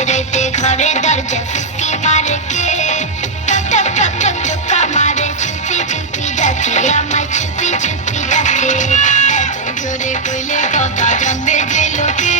রাইতে ঘরে দরজা ফুকি মারে কে, টক টক টক টক টোকা মারে, চুপি চুপি ডাকে আমায়, চুপি চুপি ডাকে। এত জোরে কইলে কথা জানবে যে লোকে,